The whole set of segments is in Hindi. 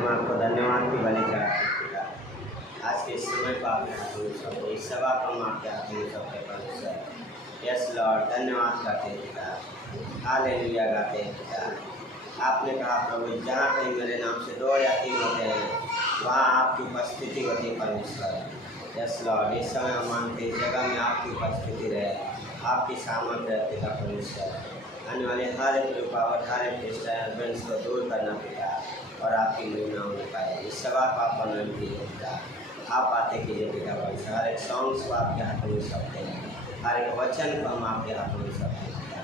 हम आपको धन्यवाद की बलि चढ़ाते हैं पिता। आज के इस समय को आपके हाथों में सौंपते हैं, इस सभा को हम आपके हाथों में सौंपते हैं परमेश्वर। यस लॉर्ड, धन्यवाद करते हैं पिता, हालेलुया गाते हैं पिता। आपने कहा प्रभु, जहाँ कहीं मेरे नाम से 2 या 3 होते हैं वहाँ आपकी उपस्थिति होती है परमेश्वर। यस लॉर्ड, इस समय हम मानते हैं इस जगह में आपकी उपस्थिति रहे, आपकी सामर्थ्य रहे पिता परमेश्वर। आने वाले हर एक रुकावट, हर एक डिस्टर्बेंस को दूर करना पिता, और आपकी महिमा होने पाए। इस सभा को आप अनंत कीजिए पिता, आप आते कीजिए पिता परमेश्वर। हर एक सॉन्ग्स को आपके हाथों में सौंपते हैं, हर एक वचन को हम आपके हाथों में सौंपते हैं पिता।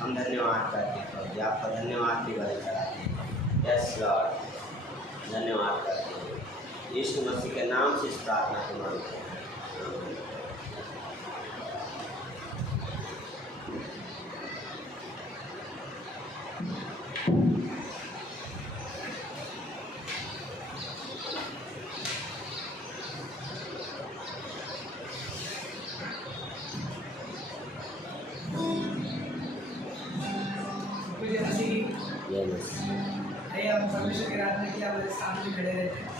हम धन्यवाद करते हैं प्रभु, आपको धन्यवाद की बलि चढ़ाते हैं। यस लॉर्ड, धन्यवाद करते हैं। यीशु मसीह के नाम से इस प्रार्थना को मांगते हैं। आइए हम परमेश्वर की आराधना के लिए हमारे सामने खड़े रहते हैं।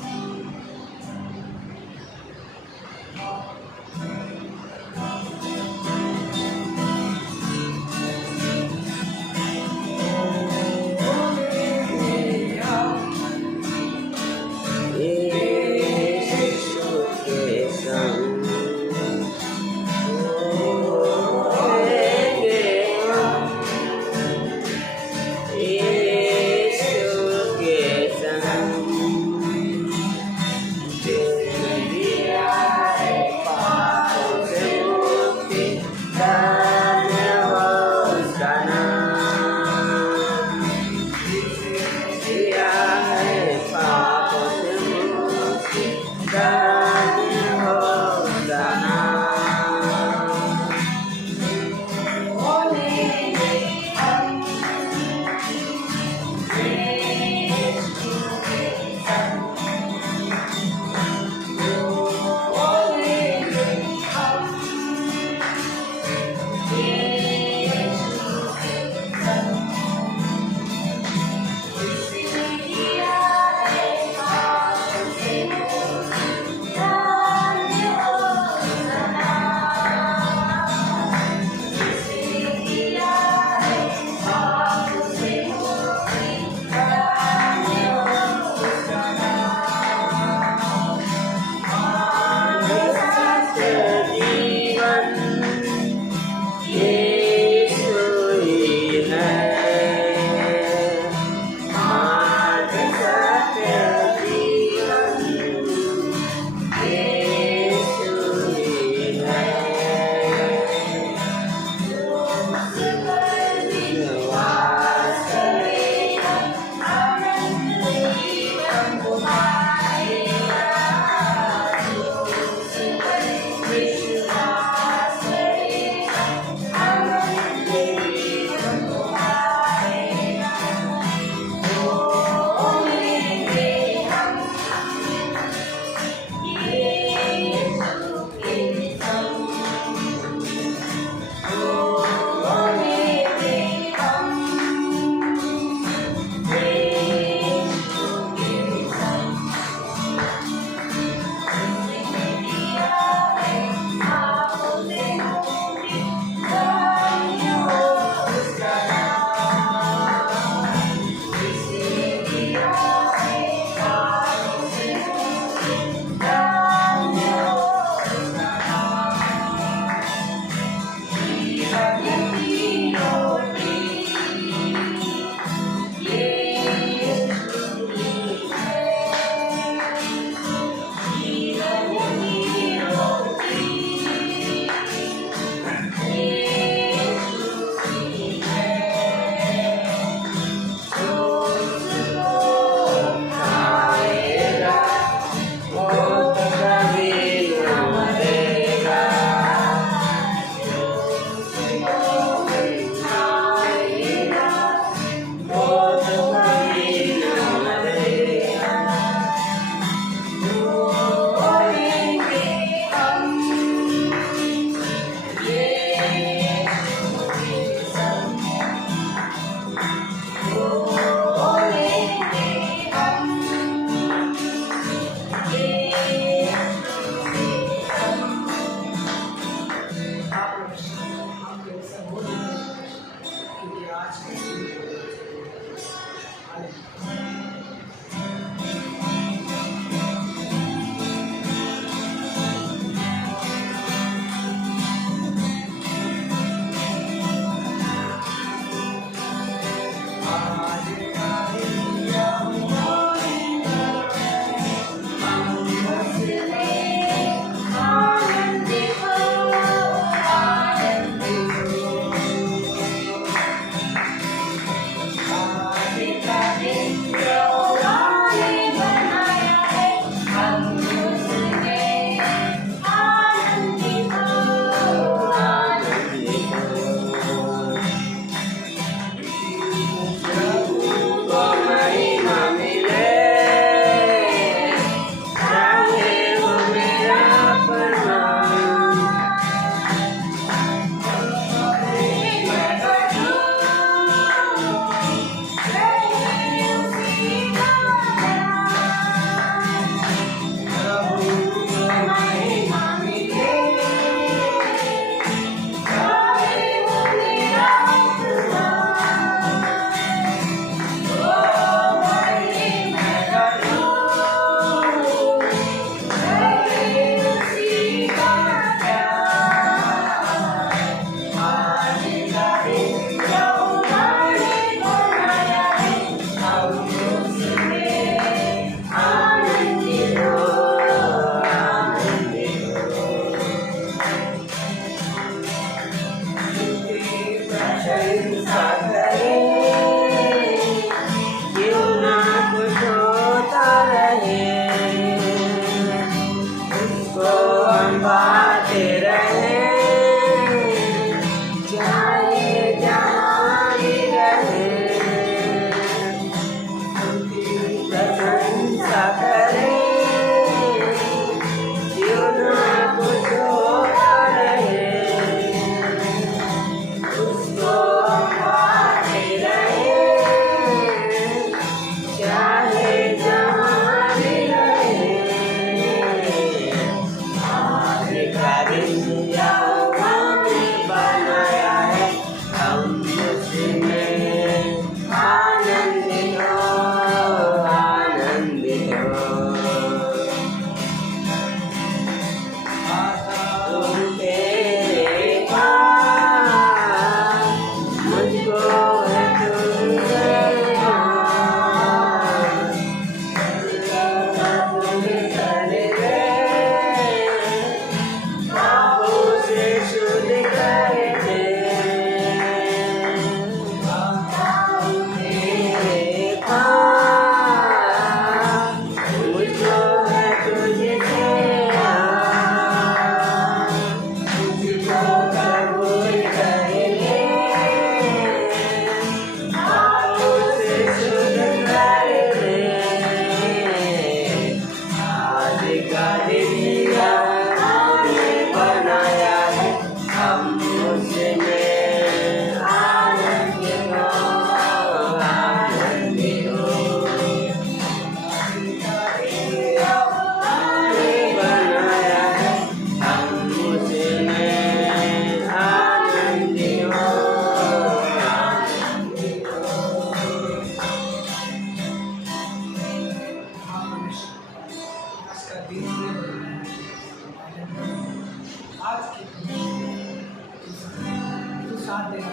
देना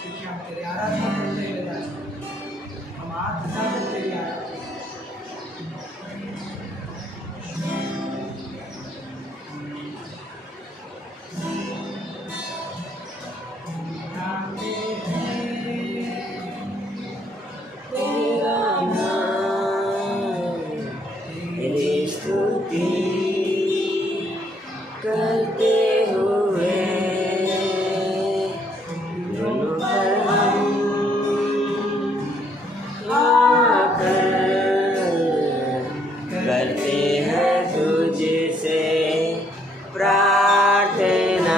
क्योंकि हम तेरे आराधना करते हुए जा हम हाथ उठाकर तेरी आराधना करते हुए दोनों पर हम आकर करते हैं तुझसे प्रार्थना।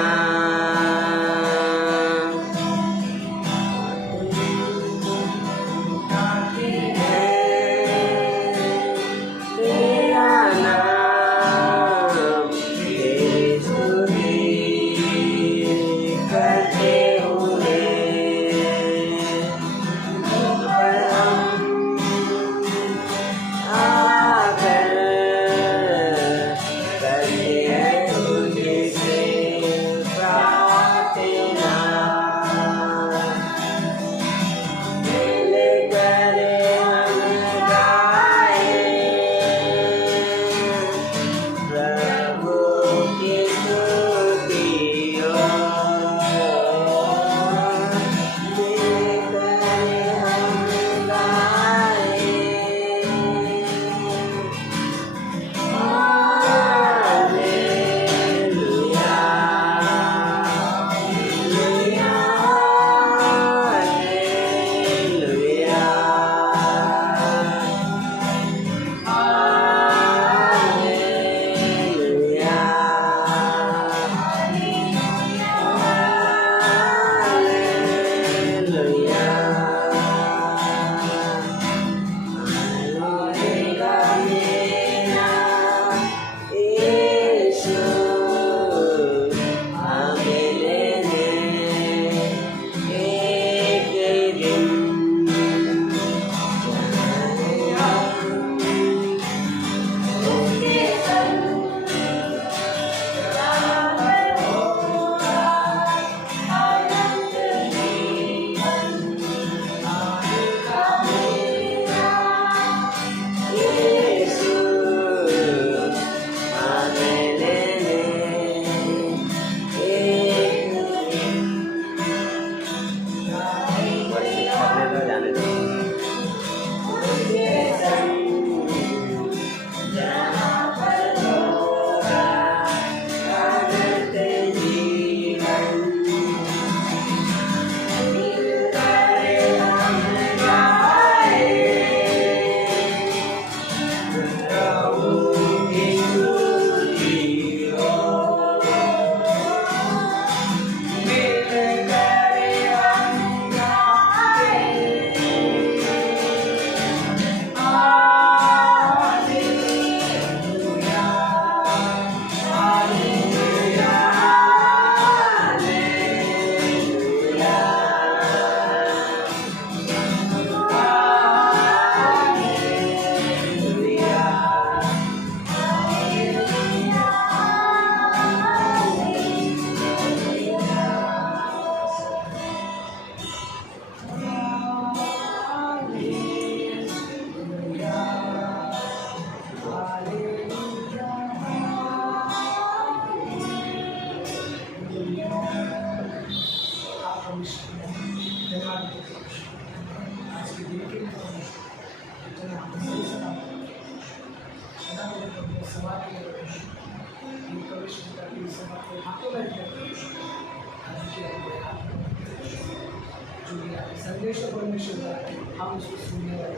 संदेश परमेश्वर का हम उसको सुनने वाले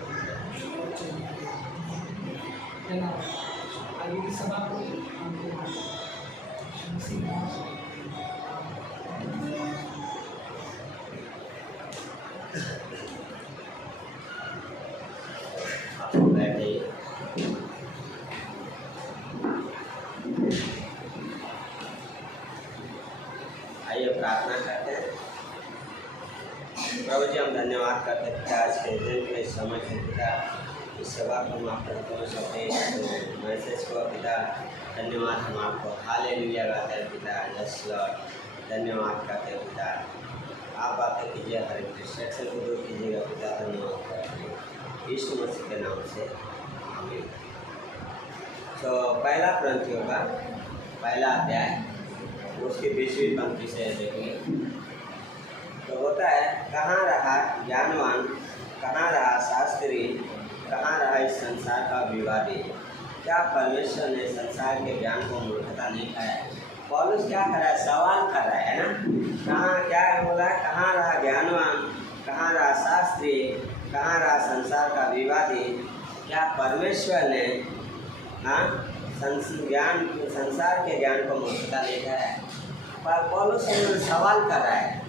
और चलने वाले धन्यवाद। आगे की सभा को हमको मसीह नाम से बैठे आइए प्रार्थना करते हैं। प्रभु जी, हम धन्यवाद करते हैं पिता आज के दिन के समय से पिता इस सभा को हम आपके हाथों सौंपे मैसेज को पिता धन्यवाद हम आपको हालेलुया गाते हैं पिता। यस लॉर्ड धन्यवाद करते पिता। आप बातें कीजिए, हर एक डिस्ट्रैक्शन को दूर कीजिएगा पिता। धन्यवाद करते हैं यीशु मसीह के नाम से, आमीन। तो पहला कुरिन्थियों का पहला अध्याय उसकी 20वीं पंक्ति से देखेंगे तो होता है, कहाँ रहा ज्ञानवान, कहाँ रहा शास्त्री, कहाँ रहा इस संसार का विवादी। क्या परमेश्वर ने संसार के ज्ञान को मूर्खता नहीं खाया? पौलुस क्या कर रहा है? सवाल कर रहा है ना। कहाँ क्या बोला? कहाँ रहा ज्ञानवान, कहाँ रहा शास्त्री, कहाँ रहा संसार का विवादी। क्या परमेश्वर ने संसार के ज्ञान को मूर्खता नहीं खाया? पर पौलुस सवाल कर रहा है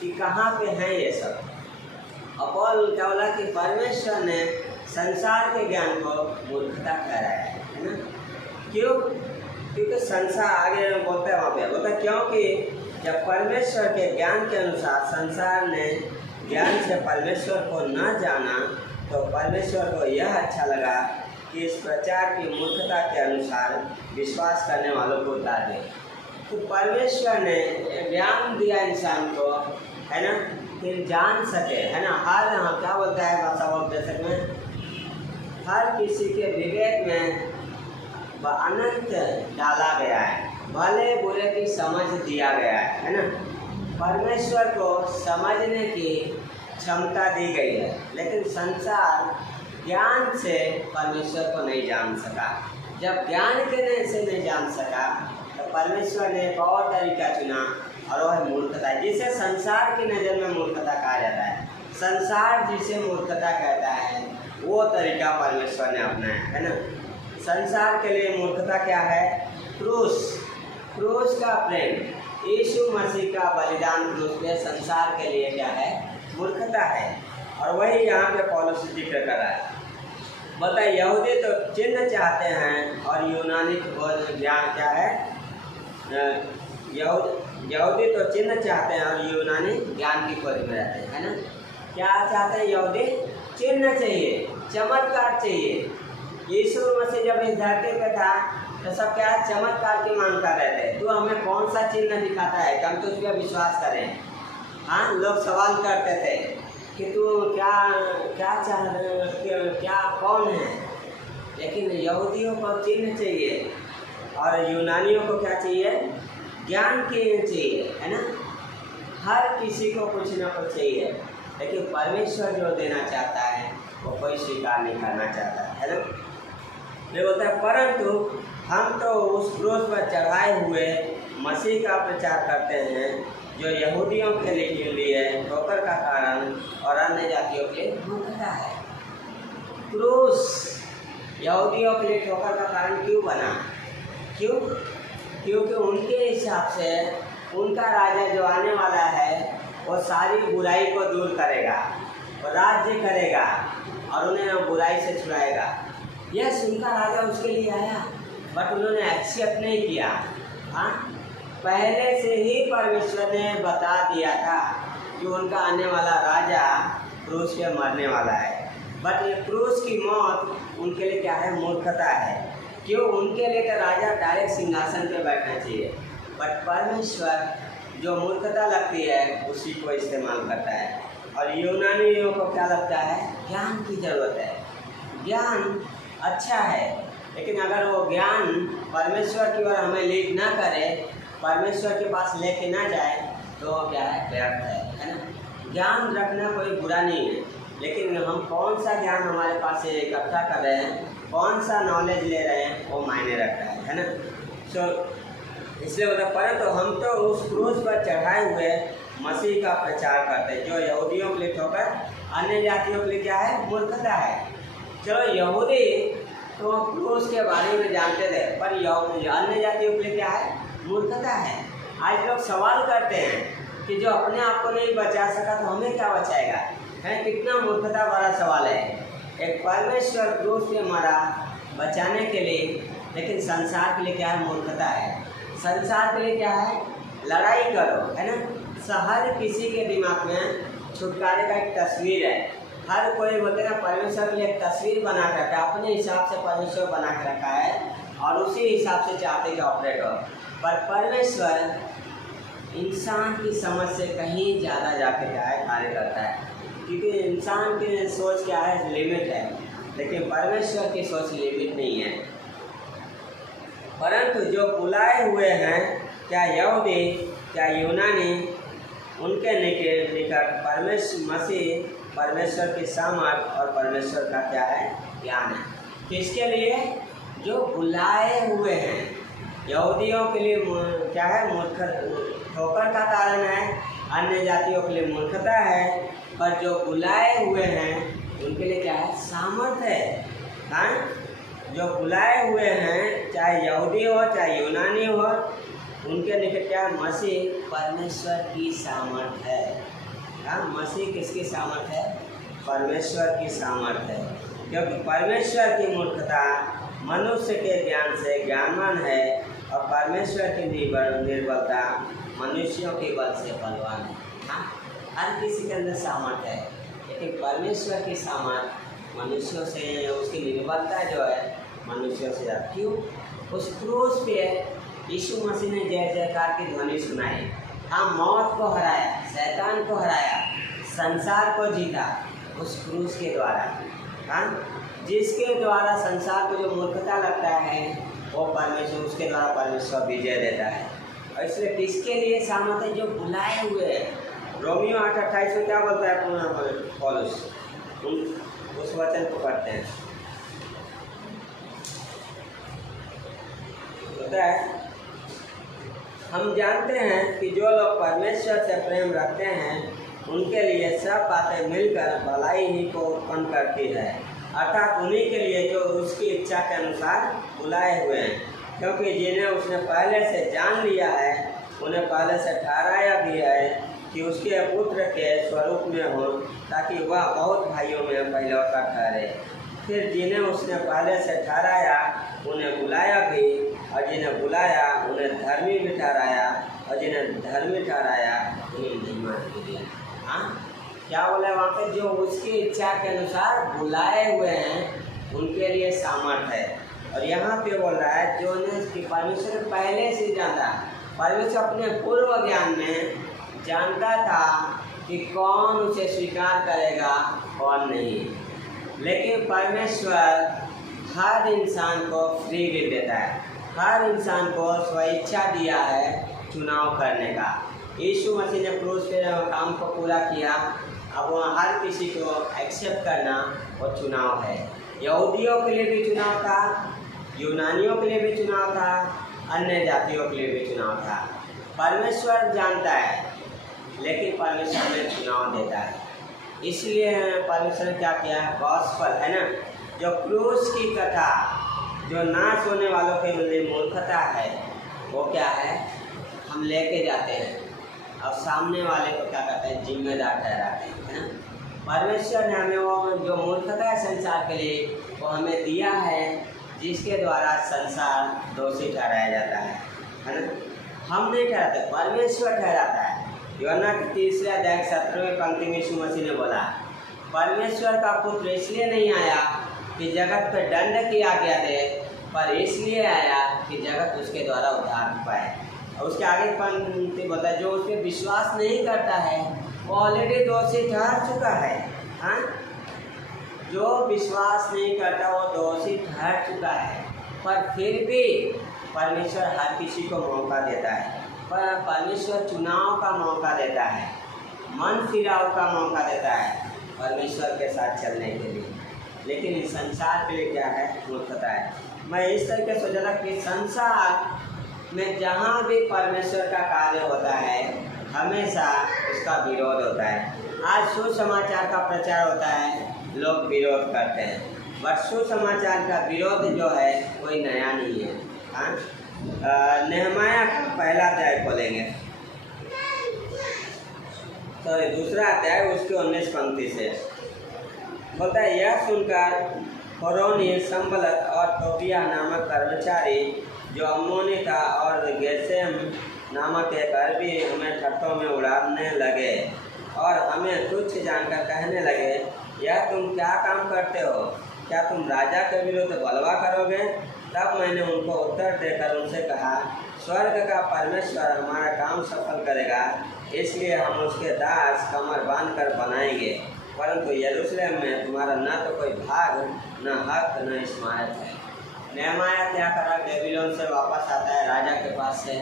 कि कहाँ पे हैं ये सब। और पौल क्या बोला कि परमेश्वर ने संसार के ज्ञान को मूर्खता ठहराया है ना। क्यों? क्योंकि संसार आगे बोलता है, वहाँ पे बोलता है क्योंकि जब परमेश्वर के ज्ञान के अनुसार संसार ने ज्ञान से परमेश्वर को न जाना, तो परमेश्वर को यह अच्छा लगा कि इस प्रचार की मूर्खता के अनुसार विश्वास करने वालों को उतार दे। तो परमेश्वर ने ज्ञान दिया इंसान को, है ना, फिर जान सके, है ना। हर क्या बोलता है भाषा दशक में, हर किसी के विवेक में अनंत डाला गया है, भले बुरे की समझ दिया गया है ना। परमेश्वर को समझने की क्षमता दी गई है, लेकिन संसार ज्ञान से परमेश्वर को नहीं जान सका। जब ज्ञान के से नहीं जान सका तो परमेश्वर ने एक और तरीका चुना, और वह है मूर्खता, जिसे संसार की नज़र में मूर्खता कहा जाता है। संसार जिसे मूर्खता कहता है वो तरीका परमेश्वर ने अपनाया है ना। संसार के लिए मूर्खता क्या है? क्रूस का प्रेम, यीशु मसीह का बलिदान क्रूस पे संसार के लिए क्या है? मूर्खता है। और वही यहाँ पे पौलुस जिक्र कर रहा है। बताइए, यहूदी तो चिन्ह चाहते हैं और यूनानी तो ज्ञान क्या है? यहूदी तो चिन्ह चाहते हैं और यूनानी ज्ञान की खोज में रहते हैं, है ना। क्या चाहते हैं यहूदी? चिन्ह चाहिए, चमत्कार चाहिए। यीशु मसीह जब इस धरती पे था तो सब क्या चमत्कार की मांग कर रहे थे। तू हमें कौन सा चिन्ह दिखाता है कि हम तुझ पर विश्वास करें? हाँ, लोग सवाल करते थे कि तू क्या चाह क्या कौन है। लेकिन यहूदियों को चिन्ह चाहिए और यूनानियों को क्या चाहिए? ज्ञान के चाहिए, है ना। हर किसी को कुछ ना कुछ चाहिए, लेकिन परमेश्वर जो देना चाहता है वो कोई स्वीकार नहीं करना चाहता है ना। ये बोलता है, परंतु हम तो उस क्रूस पर चढ़ाए हुए मसीह का प्रचार करते हैं, जो यहूदियों के लिए ठोकर का कारण और अन्य जातियों के लिए मूर्खता है। क्रूस यहूदियों के लिए ठोकर का कारण क्यों बना? क्यों? क्योंकि उनके हिसाब से उनका राजा जो आने वाला है वो सारी बुराई को दूर करेगा, वो राज्य करेगा और उन्हें बुराई से छुड़ाएगा। यस, उनका राजा उसके लिए आया, बट उन्होंने एक्सेप्ट नहीं किया। हाँ, पहले से ही परमेश्वर ने बता दिया था कि उनका आने वाला राजा क्रूस पे मरने वाला है। बट ये क्रूस की मौत उनके लिए क्या है? मूर्खता है। क्यों? उनके लिए तो राजा डायरेक्ट सिंहासन पे बैठना चाहिए, बट परमेश्वर जो मूर्खता लगती है उसी को इस्तेमाल करता है। और यूनानियों को क्या लगता है? ज्ञान की ज़रूरत है। ज्ञान अच्छा है, लेकिन अगर वो ज्ञान परमेश्वर की ओर हमें लीड ना करे, परमेश्वर के पास लेके ना जाए, तो क्या है? व्यर्थ है ना। ज्ञान रखना कोई बुरा नहीं है, लेकिन हम कौन सा ज्ञान हमारे पास से इकट्ठा कर रहे हैं, कौन सा नॉलेज ले रहे हैं, वो मायने रखता है ना। सो इसलिए बोला, परंतु हम तो उस क्रूस पर चढ़ाए हुए मसीह का प्रचार करते हैं, जो यहूदियों के लिए ठोकर, अन्य जातियों के लिए क्या है? मूर्खता है। चलो, यहूदी तो क्रूस के बारे में जानते थे, पर अन्य जातियों के लिए क्या है? मूर्खता है। आज लोग सवाल करते हैं कि जो अपने आप को नहीं बचा सका तो हमें क्या बचाएगा? है, कितना मूर्खता वाला सवाल है। एक परमेश्वर क्रूस पे मरा बचाने के लिए, लेकिन संसार के लिए क्या है? मूर्खता है। संसार के लिए क्या है? लड़ाई करो, है ना। हर किसी के दिमाग में छुटकारे का एक तस्वीर है। हर कोई बोलते ना, परमेश्वर के लिए एक तस्वीर बना कर रखा है, अपने हिसाब से परमेश्वर बना कर रखा है और उसी हिसाब से चाहते कि ऑपरेट हो। पर परमेश्वर इंसान की समझ से कहीं ज़्यादा जाके क्या है कार्य करता है, क्योंकि इंसान की सोच क्या है लिमिट है, लेकिन परमेश्वर की सोच लिमिट नहीं है। परंतु जो बुलाए हुए हैं, क्या यहूदी क्या यूनानी, उनके निकट परमेश्वर की सामर्थ और परमेश्वर का क्या है ज्ञान है। किसके लिए? जो बुलाए हुए हैं। यहूदियों के लिए क्या है ठोकर का कारण है, अन्य जातियों के लिए मूर्खता है, पर जो बुलाए हुए हैं उनके लिए क्या है सामर्थ है। हाँ, जो बुलाए हुए हैं चाहे यहूदी हो चाहे यूनानी हो, उनके निकट क्या मसीह परमेश्वर की सामर्थ है। हाँ, मसीह किसकी सामर्थ है? परमेश्वर की सामर्थ है, क्योंकि परमेश्वर की मूर्खता मनुष्य के ज्ञान से ज्ञानवान है और परमेश्वर की निर्बलता मनुष्यों के बल से बलवान है। हाँ, हर किसी के अंदर सामर्थ है, लेकिन परमेश्वर की सामर्थ मनुष्यों से, उसकी निर्बलता जो है मनुष्यों से। क्यों? उस क्रूस पे यीशु मसीह ने जय जयकार की ध्वनि सुनाई। हाँ, मौत को हराया, शैतान को हराया, संसार को जीता उस क्रूस के द्वारा। हाँ, जिसके द्वारा संसार को जो मूर्खता लगता है वो परमेश्वर, उसके द्वारा परमेश्वर विजय देता है। और इसलिए किसके लिए सामर्थ है? जो बुलाए हुए हैं। रोमियो 8:28 में क्या बोलता है पौलुस? उस वचन को पढ़ते हैं, होता है, हम जानते हैं कि जो लोग परमेश्वर से प्रेम रखते हैं उनके लिए सब बातें मिलकर भलाई ही को उत्पन्न करती है, अर्थात उन्हीं के लिए जो उसकी इच्छा के अनुसार बुलाए हुए हैं। क्योंकि जिन्हें उसने पहले से जान लिया है उन्हें पहले से ठहराया भी है कि उसके पुत्र के स्वरूप में हो, ताकि वह बहुत भाइयों में पहलौठा ठहरे। फिर जिन्हें उसने पहले से ठहराया उन्हें बुलाया भी, और जिन्हें बुलाया उन्हें धर्मी भी ठहराया, और जिन्हें धर्मी ठहराया उन्हें महिमा भी दिया। हाँ, क्या बोला वहाँ पे? जो उसकी इच्छा के अनुसार बुलाए हुए हैं उनके लिए सामर्थ है। और यहाँ पे बोल रहा है जो ने परमेश्वर पहले से जाना, परमेश्वर अपने पूर्व ज्ञान में जानता था कि कौन उसे स्वीकार करेगा कौन नहीं, लेकिन परमेश्वर हर इंसान को फ्री विल देता है, हर इंसान को स्वेच्छा दिया है चुनाव करने का। यीशु मसीह ने क्रूस पे काम को पूरा किया, अब वो हर किसी को एक्सेप्ट करना वो चुनाव है। यहूदियों के लिए भी चुनाव था, यूनानियों के लिए भी चुनाव था, अन्य जातियों के लिए भी चुनाव था। परमेश्वर जानता है, लेकिन परमेश्वर हमें चुनाव देता है। इसलिए परमेश्वर ने क्या किया? गॉस्पेल है ना, जो क्रूस की कथा, जो नाश होने वालों के लिए मूर्खता है, वो क्या है हम लेके जाते हैं, और सामने वाले को क्या कहते हैं? जिम्मेदार ठहराते हैं, है ना। परमेश्वर ने हमें वो जो मूर्खता है संसार के लिए, वो हमें दिया है, जिसके द्वारा संसार दोषी ठहराया जाता है ना। हम नहीं ठहराते, परमेश्वर ठहराता है। यूहन्ना 3:17 पंक्ति में यीशु मसीह ने बोला, परमेश्वर का पुत्र इसलिए नहीं आया कि जगत पर दंड की आज्ञा दे, पर इसलिए आया कि जगत उसके द्वारा उद्धार पाए। और उसके आगे पंक्ति बोलता है, जो उस पर विश्वास नहीं करता है वो ऑलरेडी दोषी ठहर चुका है। हाँ, जो विश्वास नहीं करता वो दोषी ठहर चुका है, पर फिर भी परमेश्वर हर किसी को मौका देता है। पर परमेश्वर चुनाव का मौका देता है, मन फिराव का मौका देता है परमेश्वर के साथ चलने के लिए। लेकिन इस संसार के लिए क्या है? मूर्खता है। मैं इस तरीके से सोचा था कि संसार में जहाँ भी परमेश्वर का कार्य होता है हमेशा उसका विरोध होता है। आज सुसमाचार का प्रचार होता है, लोग विरोध करते हैं, बट सुसमाचार का विरोध जो है कोई नया नहीं है। हाँ, नेहमाया का पहला अध्याय खोलेंगे, दूसरा अध्याय उसके 19 पंक्ति से बोलता है, यह सुनकर फरोनी, संबलत और टोबिया नामक कर्मचारी जो अम्मोनी था और गेसेम नामक एक अरबी हमें ठट्ठों में उड़ाने लगे और हमें तुच्छ जानकर कहने लगे, यह तुम क्या काम करते हो? क्या तुम राजा के विरुद्ध बलवा करोगे? तब मैंने उनको उत्तर देकर उनसे कहा, स्वर्ग का परमेश्वर हमारा काम सफल करेगा, इसलिए हम उसके दास कमर बांध कर बनाएंगे, परंतु यरूशलेम में तुम्हारा न तो कोई भाग, न हक, न इस्मारत है। नेहमाया क्या करा? बेबीलोन से वापस आता है राजा के पास से,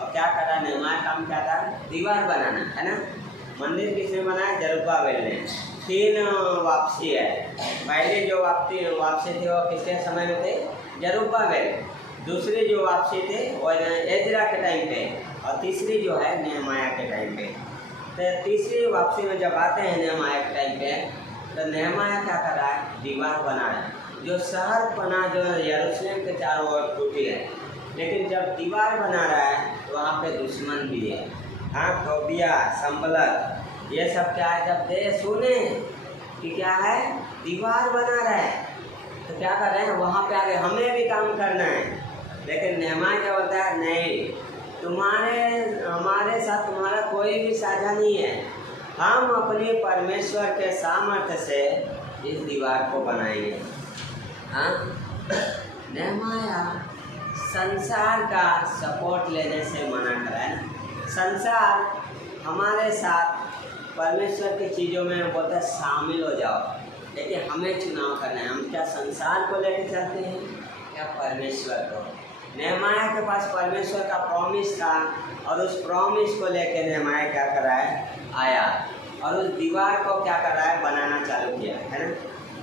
और क्या करा? नेहमाया काम क्या था? दीवार बनाना, है ना। मंदिर किसने बनाया? जरुब्बाबेल ने। 3 वापसी है। पहली जो वापसी थी वो किसके समय में थे? जरुब्बाबेल। दूसरी जो वापसी थे वो एजरा के टाइम पे, और तीसरी जो है नेहमाया के टाइम पे। तो तीसरी वापसी में जब आते हैं नेहमाया के टाइम पे, तो नेहमाया क्या कर रहा है? दीवार बना रहा है। जो शहर बना जो यरूशलेम के चारों ओर टूटी है, लेकिन जब दीवार बना रहा है तो वहाँ पे दुश्मन भी है। हाँ, तोबिया, संबलत, ये सब क्या है? जब दे सुने कि क्या है? दीवार बना रहा है, तो क्या कर रहे हैं? वहाँ पे आगे हमें भी काम करना है। लेकिन नेहमाया क्या बोलता है? नहीं, हमारे साथ तुम्हारा कोई भी साझा नहीं है। हम अपने परमेश्वर के सामर्थ्य से इस दीवार को बनाएंगे। हाँ, नेहमाया संसार का सपोर्ट लेने से मना करा है ना। संसार हमारे साथ परमेश्वर की चीज़ों में बोलता शामिल हो जाओ, लेकिन हमें चुनाव करना है। हम क्या संसार को लेकर चलते हैं, क्या परमेश्वर को? नेहमाया के पास परमेश्वर का प्रॉमिस था, और उस प्रॉमिस को लेकर नेहमाया क्या कर रहा है? आया, और उस दीवार को क्या कर रहा है? बनाना चालू किया, है ना।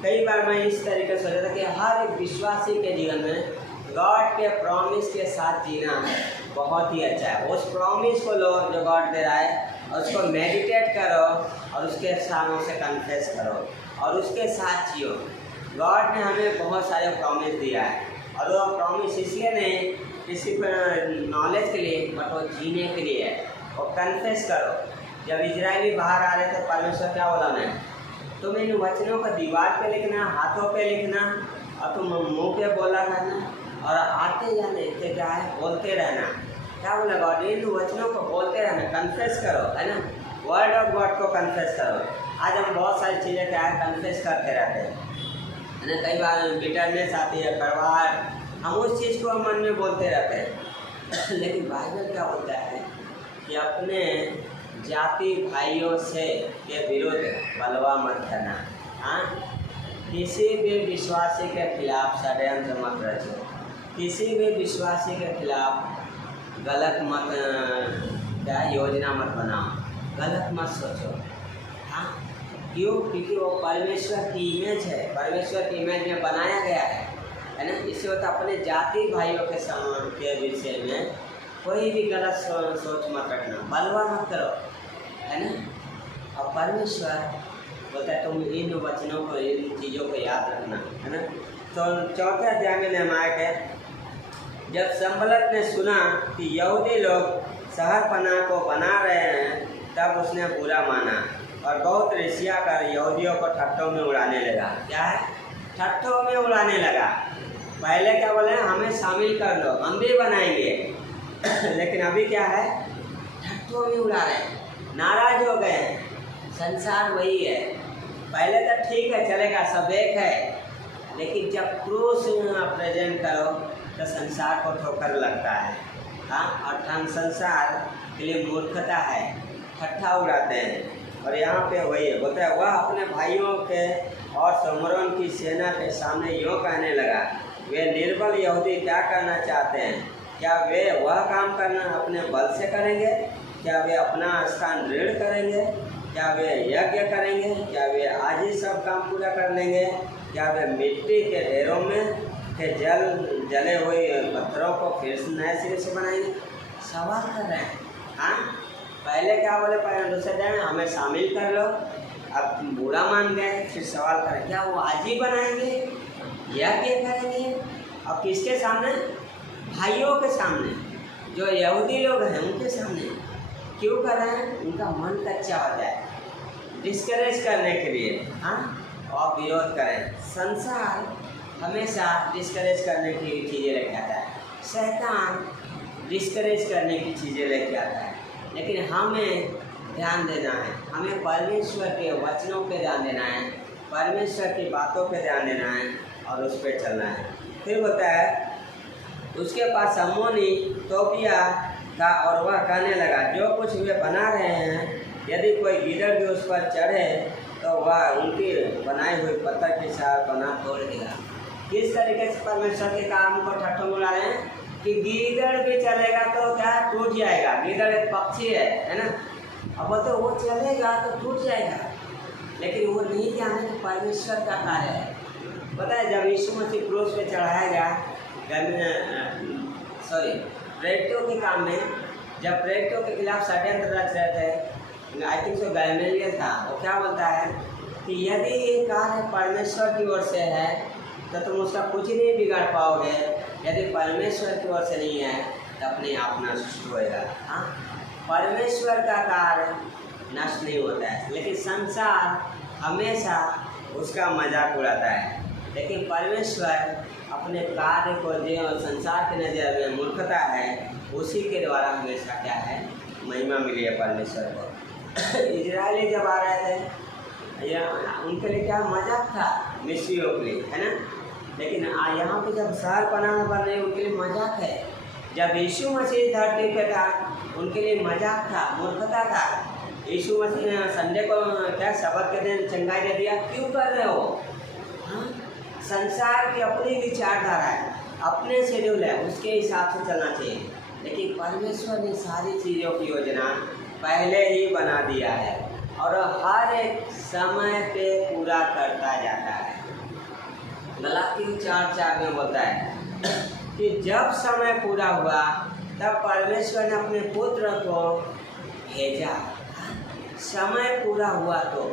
कई बार मैं इस तरीके से सोचा था कि हर एक विश्वासी के जीवन में गॉड के प्रॉमिस के साथ जीना बहुत ही अच्छा है। उस प्रॉमिस को लो जो गॉड दे रहा है, और उसको मेडिटेट करो, और उसके सामने से कन्फेस करो, और उसके साथ जियो। गॉड ने हमें बहुत सारे प्रॉमिस दिया है, और वो प्रॉमिस इसलिए नहीं किसी पर नॉलेज के लिए, बट वो जीने के लिए है। और कन्फेस करो। जब इजरायली बाहर आ रहे थे, परमेश्वर क्या बोला? मैं तुम इन वचनों को दीवार पे लिखना, हाथों पे लिखना, और तुम मुंह पे बोला करना, और आते जाने से क्या है? बोलते रहना। क्या बोला गॉड? इन वचनों को बोलते रहना, कन्फेस करो, है ना। वर्ड ऑफ गॉड को कन्फेस करो। आज हम बहुत सारी चीज़ें क्या है? कन्फेस करते रहते हैं, है ना। कई बार बिटरनेस आती है, कड़वाहट, हम उस चीज़ को मन में बोलते रहते हैं। लेकिन बाइबल क्या बोलता है कि अपने जाति भाइयों से के विरुद्ध बलवा मत करना। हाँ, किसी भी विश्वासी के खिलाफ षड्यंत्र मत रचो, किसी भी विश्वासी के खिलाफ गलत मत क्या योजना मत बनाओ, गलत मत सोचो। हाँ, क्यों? क्योंकि वो परमेश्वर की इमेज है, परमेश्वर की इमेज में बनाया गया है ना। इसी वक्त अपने जाति भाइयों के समान के विषय में कोई भी गलत सोच मत रखना, बलवा मत करो, है ना। और परमेश्वर बोलता है तुम इन वचनों को, इन चीज़ों को याद रखना, है ना। तो 4 अध्याय में नेहमाया के जब संबलत ने सुना कि यहूदी लोग शहर पनाह को बना रहे हैं, तब उसने बुरा माना और बहुत रिसिया कर यहूदियों को ठट्ठों में उड़ाने लगा। क्या है? ठट्ठों में उड़ाने लगा। पहले क्या बोले? हमें शामिल कर लो, हम भी बनाएंगे। लेकिन अभी क्या है? ठट्ठों में उड़ा रहे हैं, नाराज हो गए। संसार वही है। पहले तो ठीक है, चलेगा, सब एक है, लेकिन जब क्रूस प्रेजेंट करो तो संसार को ठोकर लगता है। हाँ, और संसार के लिए मूर्खता है, ठट्ठा उड़ाते हैं। और यहाँ पे वही है, बोलता है वह अपने भाइयों के और समरोन की सेना के सामने यूँ कहने लगा, वे निर्बल यहूदी क्या करना चाहते हैं? क्या वे वह काम करना अपने बल से करेंगे? क्या वे अपना स्थान दृढ़ करेंगे? क्या वे यज्ञ करेंगे? क्या वे आज ही सब काम पूरा कर लेंगे? क्या वे मिट्टी के ढेरों में के जले हुए पत्थरों को फिर से नए सिरे से बनाएंगे? सवाल कर रहे हैं। हाँ, पहले क्या बोले? पहले दूसरे दिन हमें शामिल कर लो, अब बुरा मान गए, फिर सवाल करें क्या वो आज ही बनाएंगे, यज्ञ करेंगे? अब किसके सामने? भाइयों के सामने, जो यहूदी लोग हैं उनके सामने। क्यों कर रहे हैं? उनका मन कच्चा हो जाए, डिस्करेज करने के लिए। हाँ, और विरोध करें। संसार हमेशा डिस्करेज करने की चीज़ें लेके आता है, शैतान डिस्करेज करने की चीज़ें लेके आता है। लेकिन हमें ध्यान देना है, हमें परमेश्वर के वचनों पे ध्यान देना है, परमेश्वर की बातों पे ध्यान देना है। और उस पर चलना है। फिर बोलता है उसके पास अम्मोनी टोपिया था और वह कहने लगा, जो कुछ वे बना रहे हैं यदि कोई गीदड़ भी उस पर चढ़े तो वह उनकी बनाई हुई पत्थर के साथ बना तोड़ देगा। किस तरीके से परमेश्वर के काम को ठट्ठों में उड़ा रहे हैं कि गीदड़ भी चलेगा तो क्या टूट जाएगा। गीदड़ एक पक्षी है ना। अब बोलते वो चलेगा तो टूट जाएगा, लेकिन वो नहीं जाने कि परमेश्वर का कार्य है। पता है जब यीशु मसीह क्रूस पे चढ़ाया गया, प्रेरितों के काम में, जब प्रेरितों के खिलाफ षड्यंत्र रच रहे थे, आई थिंक सो गैमलियल था, वो क्या बोलता है कि यदि ये कार्य परमेश्वर की ओर से है तो तुम उसका कुछ नहीं बिगाड़ पाओगे, यदि परमेश्वर की ओर से नहीं है तो अपने आप नष्ट होएगा। हाँ, परमेश्वर का कार्य नष्ट नहीं होता है, लेकिन संसार हमेशा उसका मजाक उड़ाता है। लेकिन परमेश्वर अपने कार्य को जो संसार के नज़र में मूर्खता है, उसी के द्वारा हमेशा क्या है, महिमा मिली है परमेश्वर को। इजरायली जब आ रहे थे, उनके लिए क्या मजाक था, मिस्रियों के लिए, है ना। लेकिन यहाँ पे जब शहर बनाना बन रहे, उनके लिए मजाक है। जब यीशु मसीह धरती पे था, उनके लिए मजाक था, मूर्खता था। यीशु मसीह ने संडे को क्या सबत के दिन चंगाई दे दिया, क्यों कर रहे हो? हाँ, संसार की अपनी विचारधारा है, अपने शेड्यूल है, उसके हिसाब से चलना चाहिए। लेकिन परमेश्वर ने सारी चीज़ों की योजना पहले ही बना दिया है और हर एक समय पे पूरा करता जाता है। गलाती 4:4 में बोलता है कि जब समय पूरा हुआ तब परमेश्वर ने अपने पुत्र को भेजा। समय पूरा हुआ तो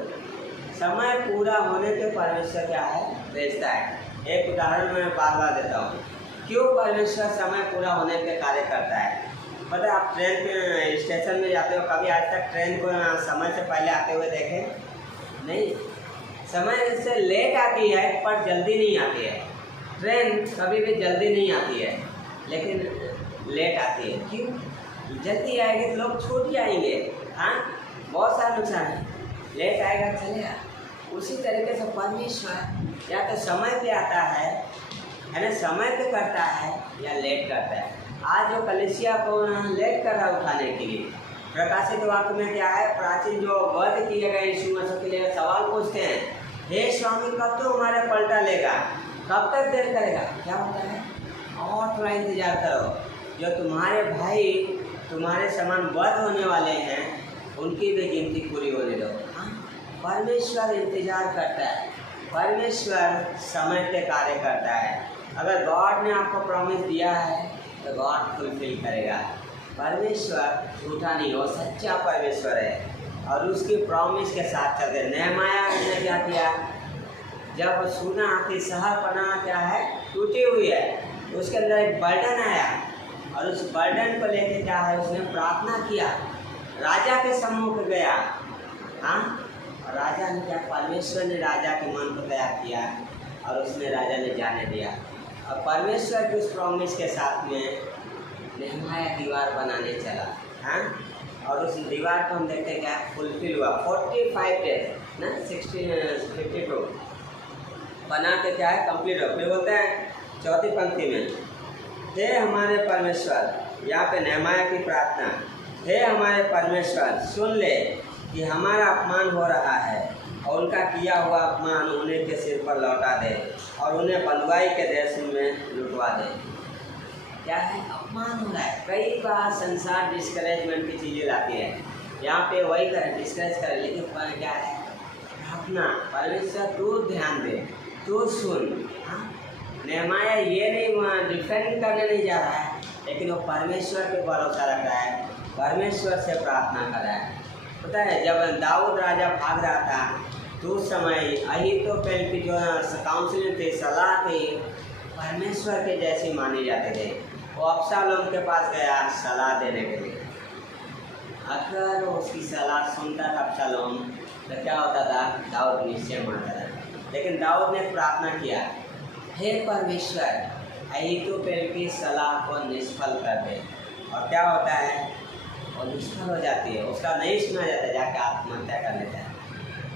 समय पूरा होने पे परमेश्वर क्या है, भेजता है। एक उदाहरण मैं बार देता हूँ, क्यों परमेश्वर समय पूरा होने पे कार्य करता है। पता है आप ट्रेन पे स्टेशन में जाते हो, कभी आज तक ट्रेन को समय से पहले आते हुए देखे नहीं? समय से लेट आती है पर जल्दी नहीं आती है। ट्रेन कभी भी जल्दी नहीं आती है, लेकिन लेट आती है। क्यों? जल्दी आएगी तो लोग छूट जाएंगे। हाँ, बहुत सारा नुकसान है। लेट आएगा चलेगा। उसी तरीके से परमेश्वर या तो समय पे आता है ना, समय पे करता है या लेट करता है। आज जो कलीसिया को लेट कर रहा है उठाने के लिए, प्रकाशित वाक्य में क्या है, प्राचीन जो वध किए गए यीशु मसीह के लिए सवाल पूछते हैं, हे स्वामी कब तो हमारे पलटा लेगा, कब तक देर करेगा? क्या होता है, और थोड़ा इंतजार करो, जो तुम्हारे भाई तुम्हारे समान वध होने वाले हैं उनकी भी गिनती पूरी होने दो। परमेश्वर इंतजार करता है, परमेश्वर समय पे कार्य करता है। अगर गॉड ने आपको प्रॉमिस दिया है तो गॉड फुलफिल करेगा। परमेश्वर झूठा नहीं, वो सच्चा परमेश्वर है और उसकी प्रॉमिस के साथ चलते। नहमाया ने क्या किया, जब सुना कि शहर पना क्या है, टूटी हुई है, उसके अंदर एक बर्डन आया और उस बर्डन को लेके क्या है, उसने प्रार्थना किया, राजा के सम्मुख गया। हाँ, और राजा ने क्या, परमेश्वर ने राजा के मन को तैयार किया और उसने राजा ने जाने दिया। और परमेश्वर की उस प्रॉमिस के साथ में नहमाया दीवार बनाने चला। हाँ, और उस दीवार को हम देखते हैं क्या फुलफिल हुआ। 45 डेज ना 52 बना के क्या है, कंप्लीट हो। फिर बोलते हैं चौथी पंक्ति में, हे हमारे परमेश्वर, यहाँ पे नहमाया की प्रार्थना, हे हमारे परमेश्वर सुन ले कि हमारा अपमान हो रहा है और उनका किया हुआ अपमान उन्हें के सिर पर लौटा दे और उन्हें बंधुआई के देश में लुटवा दे। क्या है, अपमान हो रहा है। कई बार संसार डिस्करेजमेंट की चीज़ें लाती है, यहाँ पे वही करें, डिस्करेज करें, लेकिन क्या है, अपना परमेश्वर तू ध्यान दे, तू सुन। हाँ, नहमाया ये नहीं डिफेंड करने नहीं जा रहा है, लेकिन वो परमेश्वर पे भरोसा रख रहा है, परमेश्वर से प्रार्थना कर रहा है। पता है जब दाऊद राजा भाग रहा था तो उस समय अहीतोपेल की जो काउंसिलिंग थी, सलाह थी, परमेश्वर के जैसी माने जाते थे। वो अबशालोम के पास गया सलाह देने के लिए। अगर उसकी सलाह सुनता था अबशालोम तो क्या होता था, दाऊद निश्चय मारता था। लेकिन दाऊद ने प्रार्थना किया, हे परमेश्वर अहीतोपेल की सलाह को निष्फल कर दे। और क्या होता है, और निष्फल हो जाती है, उसका नहीं सुना जाता, जाके आत्महत्या कर लेता है।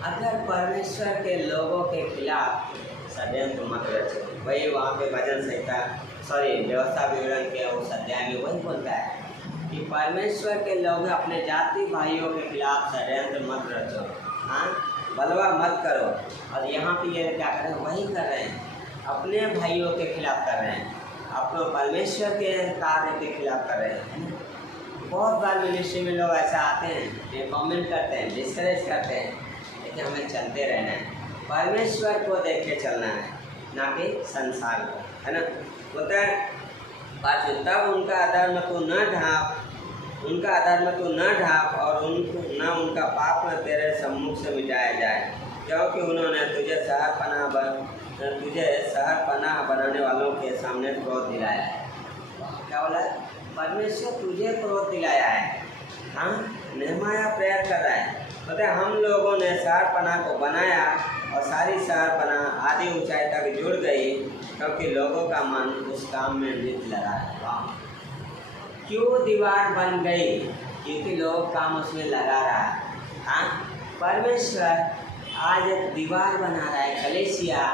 अगर परमेश्वर के लोगों के खिलाफ षड्यंत्र मत रचो। वही वहाँ पे भजन संहिता व्यवस्था विवरण के उस अध्याय में वही बोलता है कि परमेश्वर के लोग अपने जाति भाइयों के खिलाफ षड्यंत्र मत रचो, हाँ, बलवा मत करो। और यहाँ पे ये क्या कर रहे हैं, वही कर रहे हैं, अपने भाइयों के खिलाफ कर रहे हैं, अपने परमेश्वर के कार्य के खिलाफ कर रहे हैं। बहुत बार मिनिस्ट्री में लोग ऐसा आते हैं, ये कमेंट करते हैं, डिस्करेज करते हैं, लेकिन हमें चलते रहना है, परमेश्वर को देख के चलना है, ना कि संसार को, है ना। बोलता है तब उनका अधर्म तो न ढाँप और उनको न उनका पाप तेरे सम्मुख से मिटाया जाए, क्योंकि उन्होंने तुझे शहर पनाह बनाने वालों के सामने क्रोध दिलाया है। क्या बोला है, परमेश्वर तुझे क्रोध दिलाया है, हाँ। नेहमाया प्रेयर कर रहा है, मतलब हम लोगों ने शहर पनाह को बनाया और सारी शहर पनाह आधी ऊंचाई तक जुड़ गई, क्योंकि लोगों का मन उस काम में नित लगा है। वाह, क्यों दीवार बन गई, क्योंकि लोग काम उसमें लगा रहा है, हाँ। परमेश्वर आज एक दीवार बना रहा है, कलेसिया,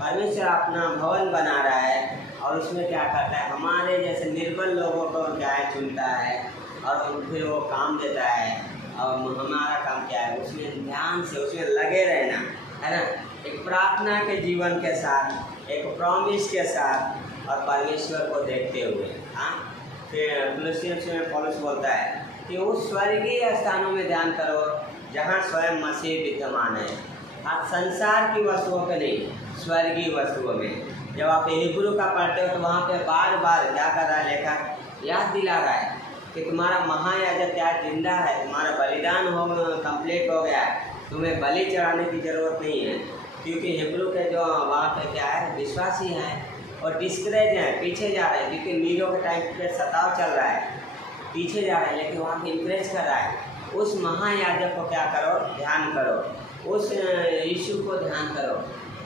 परमेश्वर अपना भवन बना रहा है, और उसमें क्या करता है, हमारे जैसे निर्बल लोगों को क्या है, चुनता है और फिर वो काम देता है। और हमारा काम क्या है, उसमें ध्यान से उसमें लगे रहना, है ना, एक प्रार्थना के जीवन के साथ, एक प्रॉमिस के साथ, और परमेश्वर को देखते हुए, हाँ। फिर तुलसीस में पौलुस बोलता है कि उस स्वर्गीय स्थानों में ध्यान करो जहाँ स्वयं मसीह विद्यमान है, हाँ, संसार की वस्तुओं पे नहीं, स्वर्गीय वस्तुओं में। जब आप हिब्रू का पढ़ते हो तो वहाँ पे बार बार क्या कर रहा है, लेखक याद दिला रहा है कि तुम्हारा महायाजक क्या जिंदा है, तुम्हारा बलिदान कंप्लीट हो गया है, तुम्हें बलि चढ़ाने की ज़रूरत नहीं है, क्योंकि हिब्रू के जो वहाँ पे क्या है, विश्वासी हैं और डिस्करेज हैं, पीछे जा रहे हैं, क्योंकि नीरो के टाइम पे सताव चल रहा है, पीछे जा रहे हैं, लेकिन वहाँ पे इंकरेज कर रहा है। उस महायाजक को क्या करो, ध्यान करो, उस यीशु को ध्यान करो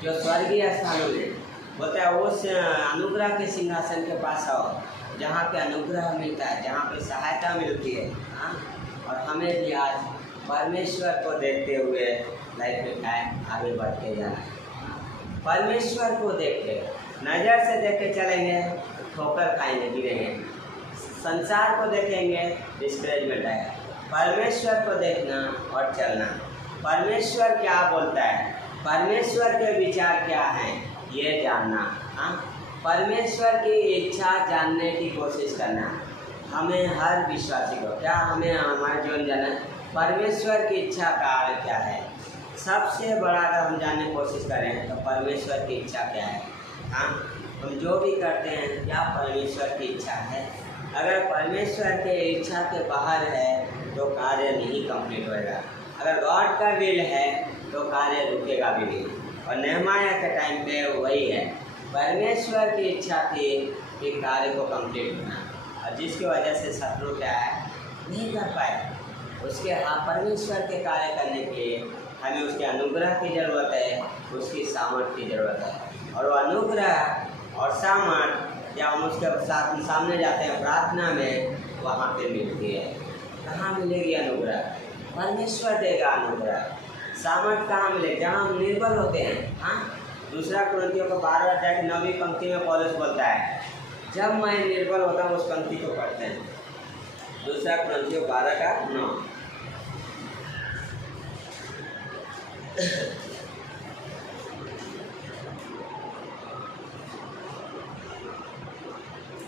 जो स्वर्गीय स्थानों में बोलता है, उस अनुग्रह के सिंहासन के पास आओ जहाँ पे अनुग्रह मिलता है, जहाँ पे सहायता मिलती है, हाँ। और हमें भी आज परमेश्वर को देखते हुए लाइफ में आगे बढ़ते जाना है। परमेश्वर को देखते, नज़र से देख के चलेंगे ठोकर खाएंगे, गिरेंगे, संसार को देखेंगे डिस्करेजमेंट आएगा। परमेश्वर को देखना और चलना, परमेश्वर क्या बोलता है, परमेश्वर के विचार क्या हैं, ये जानना, हाँ। परमेश्वर की इच्छा जानने की कोशिश करना। हमें हर विश्वासी को क्या, हमें हमारे जीवन जानना है परमेश्वर की इच्छा कार्य क्या है। सबसे बड़ा अगर हम जानने की कोशिश करें तो परमेश्वर की इच्छा क्या है, हाँ। हम जो भी करते हैं क्या परमेश्वर की इच्छा है। अगर परमेश्वर के इच्छा के बाहर है तो कार्य नहीं कंप्लीट होएगा। अगर गॉड का विल है तो कार्य रुकेगा भी नहीं। और नेहमाया के टाइम पे वही है, परमेश्वर की इच्छा थी कि कार्य को कंप्लीट होना, और जिसकी वजह से शत्रु क्या है, नहीं कर पाए। उसके परमेश्वर के कार्य करने के लिए हमें उसके अनुग्रह की ज़रूरत है, उसकी सामर्थ्य की ज़रूरत है। और वो अनुग्रह और सामर्थ्य या हम उसके साथ सामने जाते हैं प्रार्थना में, वहाँ पे मिलती है। कहाँ मिलेगी अनुग्रह, परमेश्वर देगा अनुग्रह। सामर्थ्य कहाँ मिलेगी, जहाँ हम निर्बल होते हैं, हाँ। दूसरा कुरिन्थियों को 12 अध्याय की 9वीं पंक्ति में पौलुस बोलता है, जब मैं निर्बल होता हूँ, उस पंक्ति को पढ़ते हैं, दूसरा कुरिन्थियों 12 का 9।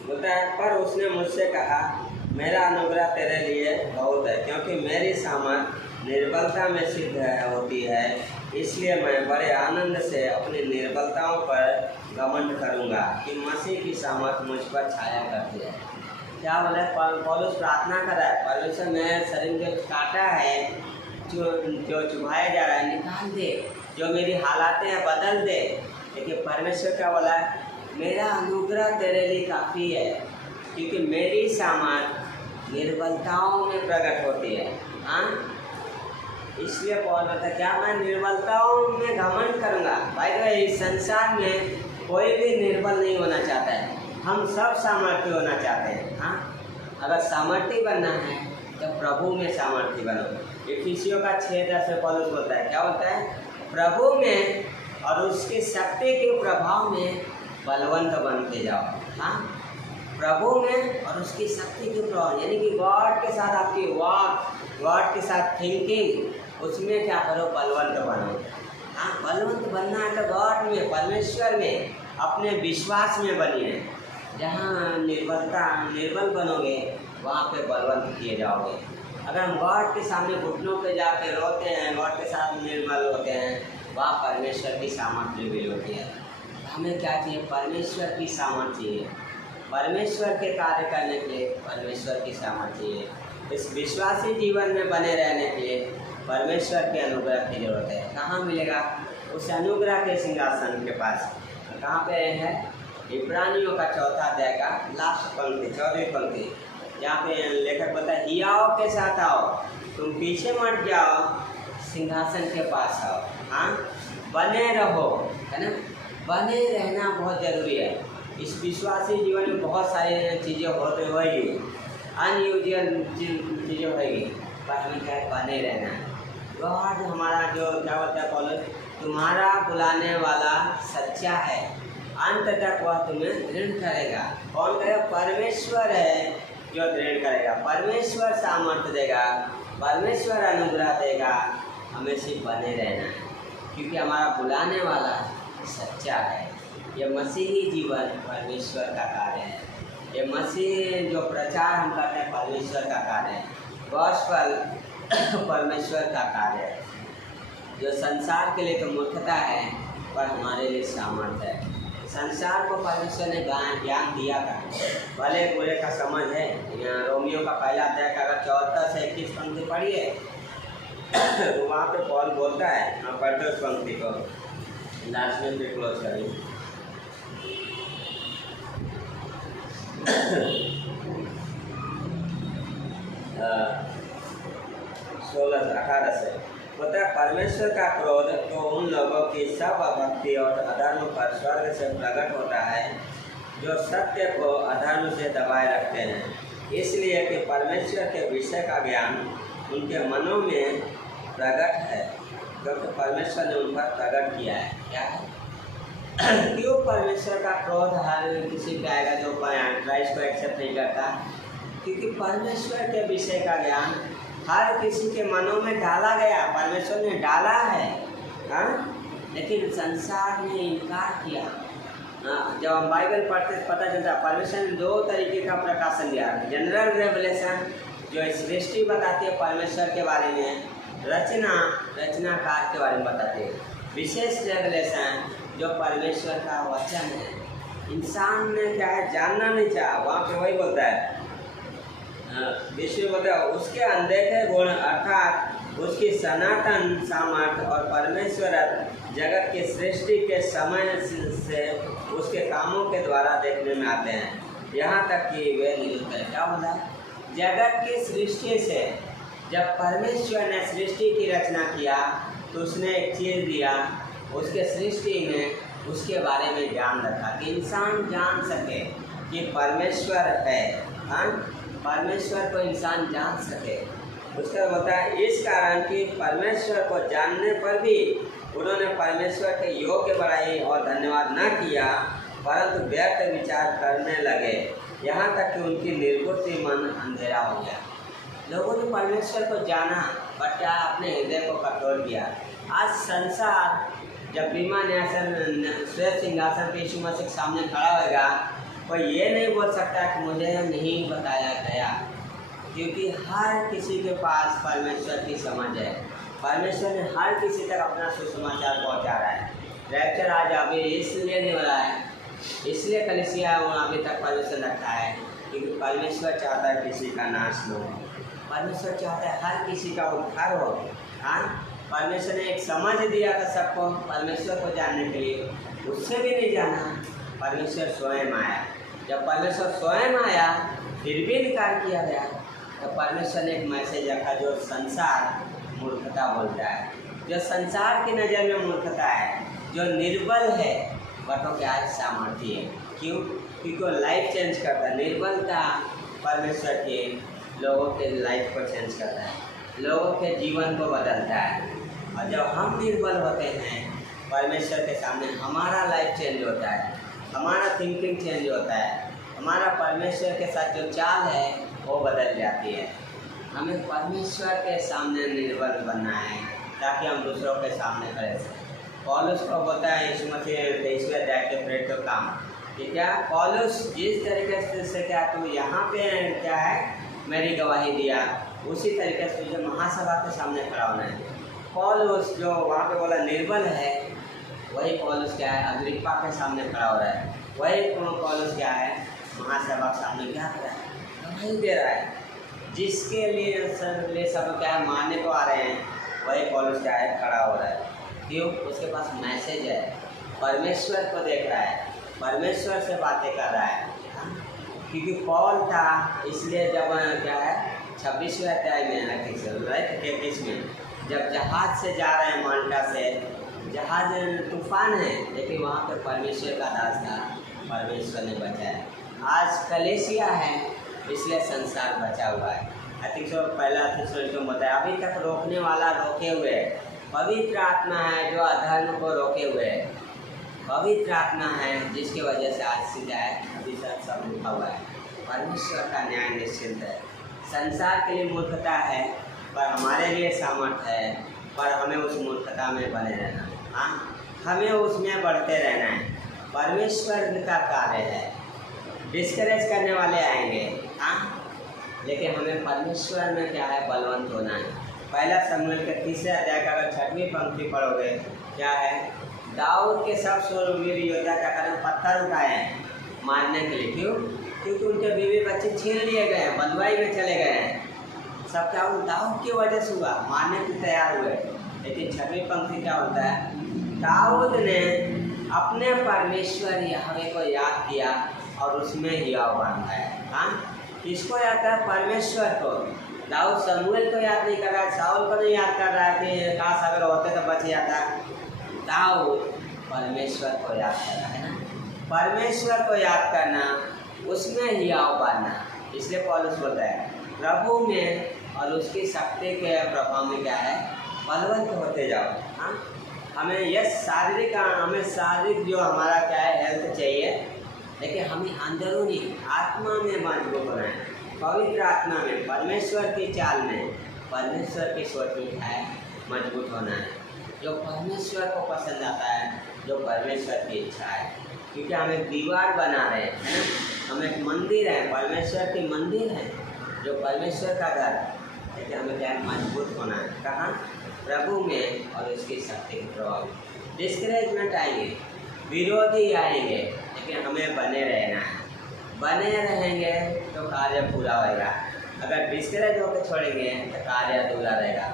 बोलता है, पर उसने मुझसे कहा, मेरा अनुग्रह तेरे लिए बहुत है, क्योंकि मेरी सामर्थ निर्बलता में सिद्ध होती है। इसलिए मैं बड़े आनंद से अपनी निर्बलताओं पर घमंड करूँगा कि मसीह की सामर्थ मुझ पर छाया करती है। क्या बोला है, पौलुस प्रार्थना कर रहा है, परमेश्वर मेरे शरीर के काटा है, जो चुभाया जा रहा है, निकाल दे, जो मेरी हालातें हैं बदल दे। लेकिन परमेश्वर क्या बोला है, मेरा अनुग्रह तेरे लिए काफ़ी है, क्योंकि मेरी सामर्थ निर्बलताओं में प्रकट होती है, हाँ। इसलिए पौल कहता है, क्या मैं निर्बलताओं में घमंड करूँगा। भाई इस संसार में कोई भी निर्बल नहीं होना चाहता है, हम सब सामर्थ्य होना चाहते हैं, हाँ। अगर सामर्थ्य बनना है तो प्रभु में सामर्थ्य बनो। इफिसियों का 6:10 में पौलुस बोलता है, क्या होता है, प्रभु में और उसकी शक्ति के प्रभाव में बलवंत बनते जाओ। हाँ, प्रभु में और उसकी शक्ति के प्रभाव, यानी कि गॉड के साथ आपकी वॉक, गॉड के साथ थिंकिंग, उसमें क्या करो, बलवंत बनो। हाँ, बलवंत बनना है तो गॉड में, परमेश्वर में, अपने विश्वास में बनिए। जहाँ निर्बल बनोगे वहाँ पे बलवंत किए जाओगे। अगर हम गॉड के सामने घुटनों पे जाके रोते हैं, गॉड के साथ निर्बल होते हैं, वहाँ परमेश्वर की सामर्थ्य रिवील होती है। हमें क्या चाहिए, परमेश्वर की सामर्थ्य चाहिए। परमेश्वर के कार्य करने के लिए परमेश्वर की सामर्थ्य चाहिए। इस विश्वासी जीवन में बने रहने के लिए परमेश्वर के अनुग्रह की जरूरत है। कहाँ मिलेगा, उस अनुग्रह के सिंहासन के पास। कहाँ पे है, इब्रानियों का 4 अध्याय का लास्ट पंक्ति, 14वीं पंक्ति, जहाँ पे लेखक बताता है, हियाओं के साथ आओ, तुम पीछे मत जाओ, सिंहासन के पास आओ। हाँ, बने रहो, है ना, बने रहना बहुत जरूरी है। इस विश्वासी जीवन में बहुत सारी चीज़ें होते होगी, अनयूजुअल चीज़ें होगी, पर हमें क्या है, बने रहना है। गॉड हमारा जो क्या बोलता है पौलुस, तुम्हारा बुलाने वाला सच्चा है, अंत तक वह तुम्हें दृढ़ करेगा। कौन करेगा, परमेश्वर है जो दृढ़ करेगा। परमेश्वर सामर्थ्य देगा, परमेश्वर अनुग्रह देगा। हमें सिर्फ बने रहना है, क्योंकि हमारा बुलाने वाला सच्चा है। ये मसीही जीवन परमेश्वर का कार्य है। ये मसीह जो प्रचार हम करते हैं परमेश्वर का कार्य है। गॉस्पेल परमेश्वर का कार्य है। जो संसार के लिए तो मूर्खता है, पर हमारे लिए सामर्थ्य है। संसार को परमेश्वर ने ज्ञान दिया था, भले बुरे का समझ है। यहाँ रोमियो का 1 अध्याय का अगर 14 से 21 पंक्ति पढ़िए तो वहाँ पे पॉल बोलता है, हम पढ़ते उस पंक्ति को, लास्ट में फिर क्लोज करेंगे। 16-18 से होता है, परमेश्वर का क्रोध तो उन लोगों की सब भक्ति और अधर्म पर स्वर्ग से प्रकट होता है जो सत्य को अधर्म से दबाए रखते हैं। इसलिए कि परमेश्वर के विषय का ज्ञान उनके मनों में प्रकट है, क्योंकि परमेश्वर ने उन पर प्रकट किया है। क्या है क्यों परमेश्वर का क्रोध हर किसी पे आएगा जो क्राइस्ट को एक्सेप्ट नहीं करता? क्योंकि परमेश्वर के विषय का ज्ञान हर किसी के मनों में डाला गया, परमेश्वर ने डाला है। हाँ, लेकिन संसार ने इनकार किया। हाँ, जब हम बाइबल पढ़ते पता चलता परमेश्वर ने 2 तरीके का प्रकाशन दिया। जनरल रेवलेशन जो सृष्टि बताती है परमेश्वर के बारे में, रचनाकार के बारे में बताती है। विशेष रेवलेशन जो परमेश्वर का वचन है। इंसान ने क्या है, जानना नहीं चाहा, वहाँ पे वही बोलता है विश्व बोलता है उसके अनदेखे गुण, अर्थात उसकी सनातन सामर्थ्य और परमेश्वर जगत की सृष्टि के समय से उसके कामों के द्वारा देखने में आते हैं, यहाँ तक कि वे नियुक्त है। क्या बोला, जगत की सृष्टि से जब परमेश्वर ने सृष्टि की रचना किया तो उसने एक चीज़ दिया, उसके सृष्टि में उसके बारे में ज्ञान रखा कि इंसान जान सके कि परमेश्वर है। हाँ, परमेश्वर को इंसान जान सके। उसका होता है इस कारण कि परमेश्वर को जानने पर भी उन्होंने परमेश्वर के योग्य बड़ाई और धन्यवाद न किया, परंतु व्यर्थ विचार करने लगे, यहाँ तक कि उनकी निर्बुद्धि मन अंधेरा हो गया। लोगों ने परमेश्वर को जाना पर क्या अपने हृदय को कठोर किया। आज संसार जब बीमा न्यासन श्वेत सिंहासन पे यीशु मसीह के सामने खड़ा होगा, कोई ये नहीं बोल सकता कि मुझे नहीं बताया गया, क्योंकि हर किसी के पास परमेश्वर की समझ है। परमेश्वर ने हर किसी तक अपना सुसमाचार पहुंचा रहा है। रैप्चर आज अभी इसलिए नहीं हो रहा है, इसलिए कलीसिया अभी तक परमेश्वर रखा है, क्योंकि परमेश्वर चाहता है किसी का नाश न हो। परमेश्वर चाहता है हर किसी का उद्धार हो। हाँ, परमेश्वर ने एक समझ दिया था सबको परमेश्वर को जानने के लिए, उससे भी नहीं जाना, परमेश्वर स्वयं आया। जब परमेश्वर स्वयं आया फिर भी इनकार किया गया, तो परमेश्वर ने एक मैसेज रखा जो संसार मूर्खता बोलता है, जो संसार की नज़र में मूर्खता है, जो निर्बल है वह तो क्या है, सामर्थ्य है। क्यों? क्योंकि वो लाइफ चेंज करता है। निर्बलता परमेश्वर के लोगों के लाइफ को चेंज करता है, लोगों के जीवन को बदलता है। और जब हम निर्बल होते हैं परमेश्वर के सामने हमारा लाइफ चेंज होता है, हमारा थिंकिंग चेंज होता है, हमारा परमेश्वर के साथ जो चाल है वो बदल जाती है। हमें परमेश्वर के सामने निर्बल बनना है ताकि हम दूसरों के सामने खड़े सकें। पौलुस को बोलता है यीशु मसीह 23वें अध्याय के प्रेरित का काम कि क्या पौलुस जिस तरीके से क्या तू यहाँ पे क्या है मेरी गवाही दिया, उसी तरीके से तुझे महासभा के सामने खड़ा होना है। पौलुस जो वहाँ पे बोला निर्बल है, वही पौलुस क्या है अग्रिप्पा के सामने खड़ा हो रहा है, वही पौलुस क्या है महासभा के सामने क्या कर रहा है, गवाही दे रहा है। जिसके लिए सब क्या है मारने को आ रहे हैं, वही पौलुस क्या है खड़ा हो रहा है। क्यों? उसके पास मैसेज है, परमेश्वर को देख रहा है, परमेश्वर से बातें कर रहा है। क्योंकि पौल था, इसलिए जब क्या है 26वें अध्याय में 33 में जब जहाज से जा रहे हैं माल्टा से, जहाज तूफान है लेकिन वहाँ पर परमेश्वर का दास था, परमेश्वर ने बचाया। आज कलेसिया है इसलिए संसार बचा हुआ है। पहला जो बताया अभी तक रोकने वाला रोके हुए है, पवित्र आत्मा है जो अधर्म को रोके हुए है, पवित्र आत्मा है जिसकी वजह से आज सीधा है अभी सब लिखा हुआ है। परमेश्वर का न्याय निश्चित है। संसार के लिए मूर्खता है पर हमारे लिए सामर्थ्य है, पर हमें उस मूर्खता में बने रहना, हाँ हमें उसमें बढ़ते रहना है। परमेश्वर का कार्य है, डिस्करेज करने वाले आएंगे, हाँ लेकिन हमें परमेश्वर में क्या है बलवंत होना है। पहला शमूएल के 3 अध्याय का अगर 6वीं पंक्ति पढ़ोगे क्या है, दाऊद के सब शूरवीर योद्धा का कारण पत्थर उठाए हैं मारने के लिए। क्यों? क्योंकि उनके बीवी बच्चे छीन लिए गए हैं, बंधुआई में चले गए हैं। सब क्या दाऊद की वजह से हुआ, मारने के तैयार हुए। लेकिन 6वीं पंक्ति क्या होता है, दाऊद ने अपने परमेश्वर यहोवा को याद किया और उसमें हिया बांधा है। हाँ किसको याद कर? परमेश्वर को। दाऊद शमूएल को याद नहीं कर रहा है, शाऊल को नहीं याद कर रहा है कि काश अगर होते तो बच जाता। दाऊद परमेश्वर को याद कर रहा है ना, परमेश्वर को याद करना, उसमें हियाव बांधना। इसलिए पौलुस बोलता है प्रभु में और उसकी शक्ति के प्रभाव में क्या है बलवंत होते जाओ। हाँ हमें यह शारीरिक जो हमारा क्या है हेल्थ चाहिए, लेकिन हमें अंदरूनी आत्मा में मजबूत होना है, पवित्र आत्मा में, परमेश्वर की चाल में, परमेश्वर की सोच में है मजबूत होना है, जो परमेश्वर को पसंद आता है, जो परमेश्वर की इच्छा है। क्योंकि हम एक दीवार बना रहे हैं, है ना, हम एक मंदिर है, परमेश्वर की मंदिर है, जो परमेश्वर का घर है। लेकिन हमें क्या मजबूत होना है, कहाँ? प्रभु में और उसकी शक्ति के प्रभाव। डिस्करेजमेंट आएंगे, विरोधी आएंगे, लेकिन हमें बने रहना है। बने रहेंगे तो कार्य पूरा होगा। अगर डिस्करेज होकर छोड़ेंगे तो कार्य अधूरा रहेगा।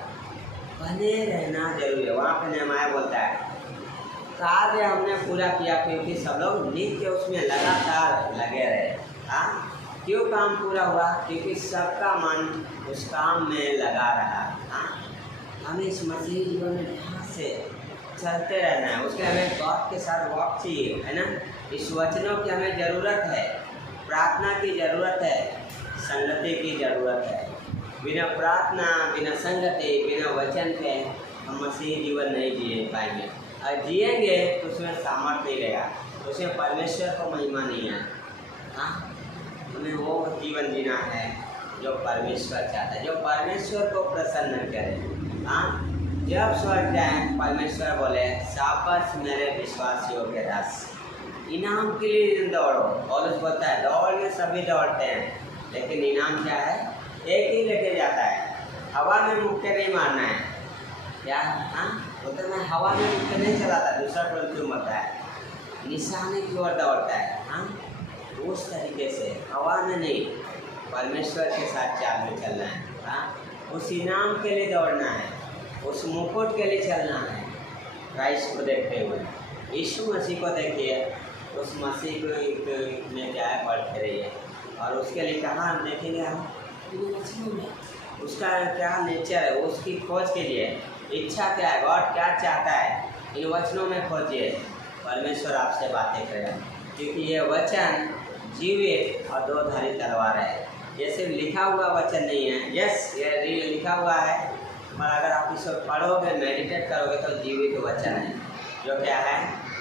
बने रहना जरूरी है। वहाँ पर नेहमाया बोलता है कार्य हमने पूरा किया क्योंकि सब लोग नित्य उसमें लगातार लगे रहे। हाँ क्यों काम पूरा हुआ? क्योंकि सबका मन उस काम में लगा रहा। हाँ हमें इस मसीह जीवन में ध्यान से चलते रहना है, उसके हमें गॉड के साथ वॉक चाहिए, है ना। इस वचनों की हमें ज़रूरत है, प्रार्थना की ज़रूरत है, संगति की ज़रूरत है। बिना प्रार्थना, बिना संगति, बिना वचन के हम मसीह जीवन नहीं जी पाएंगे। और जिएंगे तो उसमें सामर्थ्य नहीं रहेगा, उसमें परमेश्वर को महिमा नहीं है। हाँ हमें वो जीवन जीना है जो परमेश्वर चाहता है, जो परमेश्वर को प्रसन्न करे। हाँ जब स्वर्ग जाए परमेश्वर बोले शाबाश मेरे विश्वास योग्य दास, इनाम के लिए दौड़ो। पौलुस बोलता है दौड़ में सभी दौड़ते हैं, लेकिन इनाम क्या है? एक ही लेके जाता है, हवा में मुक्के नहीं मारना है। क्या? हाँ बोलते मैं हवा में मुक्के नहीं चलाता, दूसरा कोई क्यों मरता है, निशाने की ओर दौड़ता है। हाँ उस तरीके से हवा में नहीं, परमेश्वर के साथ चाल में चलना है। हाँ उस इनाम के लिए दौड़ना है, उस मुकुट के लिए चलना है। क्राइस्ट को देखते हुए, यीशु मसीह को देखिए, उस मसीह को में क्या है बढ़ते रहिए। और उसके लिए कहाँ देखेंगे हम? वचनों में उसका क्या नेचर है, उसकी खोज कीजिए। इच्छा क्या है, गॉड क्या चाहता है, इन वचनों में खोजिए। परमेश्वर आपसे बातें करेगा, क्योंकि ये वचन जीवित और दो धारी तलवार है। ये सिर्फ लिखा हुआ वचन नहीं है। यस ये लिखा हुआ है, पर अगर आप इसको पढ़ोगे, मेडिटेट करोगे तो जीवित वचन है। जो क्या है,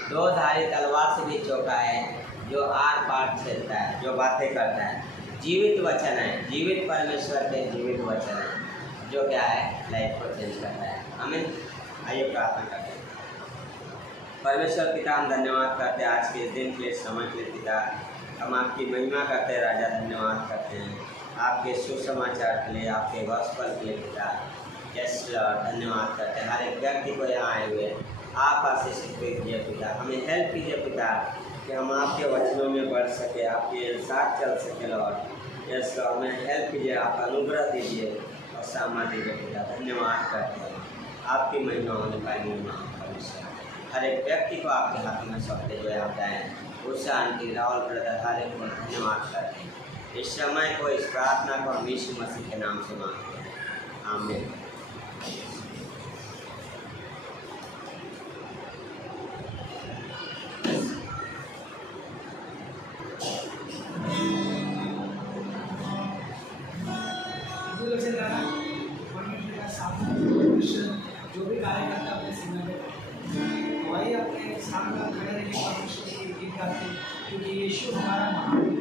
दो धारी तलवार से भी चौका है, जो आर पार छेदता है, जो बातें करता है, जीवित वचन है, जीवित परमेश्वर के जीवित वचन है, जो क्या है, लाइफ को चेंज करता है। हमें आइए प्रार्थना करते हैं। परमेश्वर पिता, हम धन्यवाद करते हैं आज के दिन के समय के लिए पिता। हम आपकी महिमा करते हैं राजा, धन्यवाद करते हैं आपके सुसमाचार के लिए, आपके गॉस्पेल के लिए पिता। यस लॉर्ड, धन्यवाद करते हैं हर एक व्यक्ति को यहाँ आए हुए आप आशीषित कीजिए पिता, हमें हेल्प कीजिए पिता कि हम आपके वचनों में बढ़ सके, आपके साथ चल सके लॉर्ड। यस लॉर्ड, हमें हेल्प कीजिए, आप अनुग्रह दीजिए और सामना दीजिए पिता। धन्यवाद करते हैं, आपकी महिमा होने पाएंगे परमेश्वर। हर एक व्यक्ति को आपके हाथ में सौंपते हुए आता है, उषा आंटी, राहुल ब्रदर, हर एक को धन्यवाद करते हैं। इस समय को, इस प्रार्थना को हम यीशु मसीह के नाम से मांगते हैं, आमीन। जो भी कार्य करता है अपने समय में वही अपने सामने खड़े रह के परमेश्वर की गीत गाते, क्योंकि यीशु हमारा महान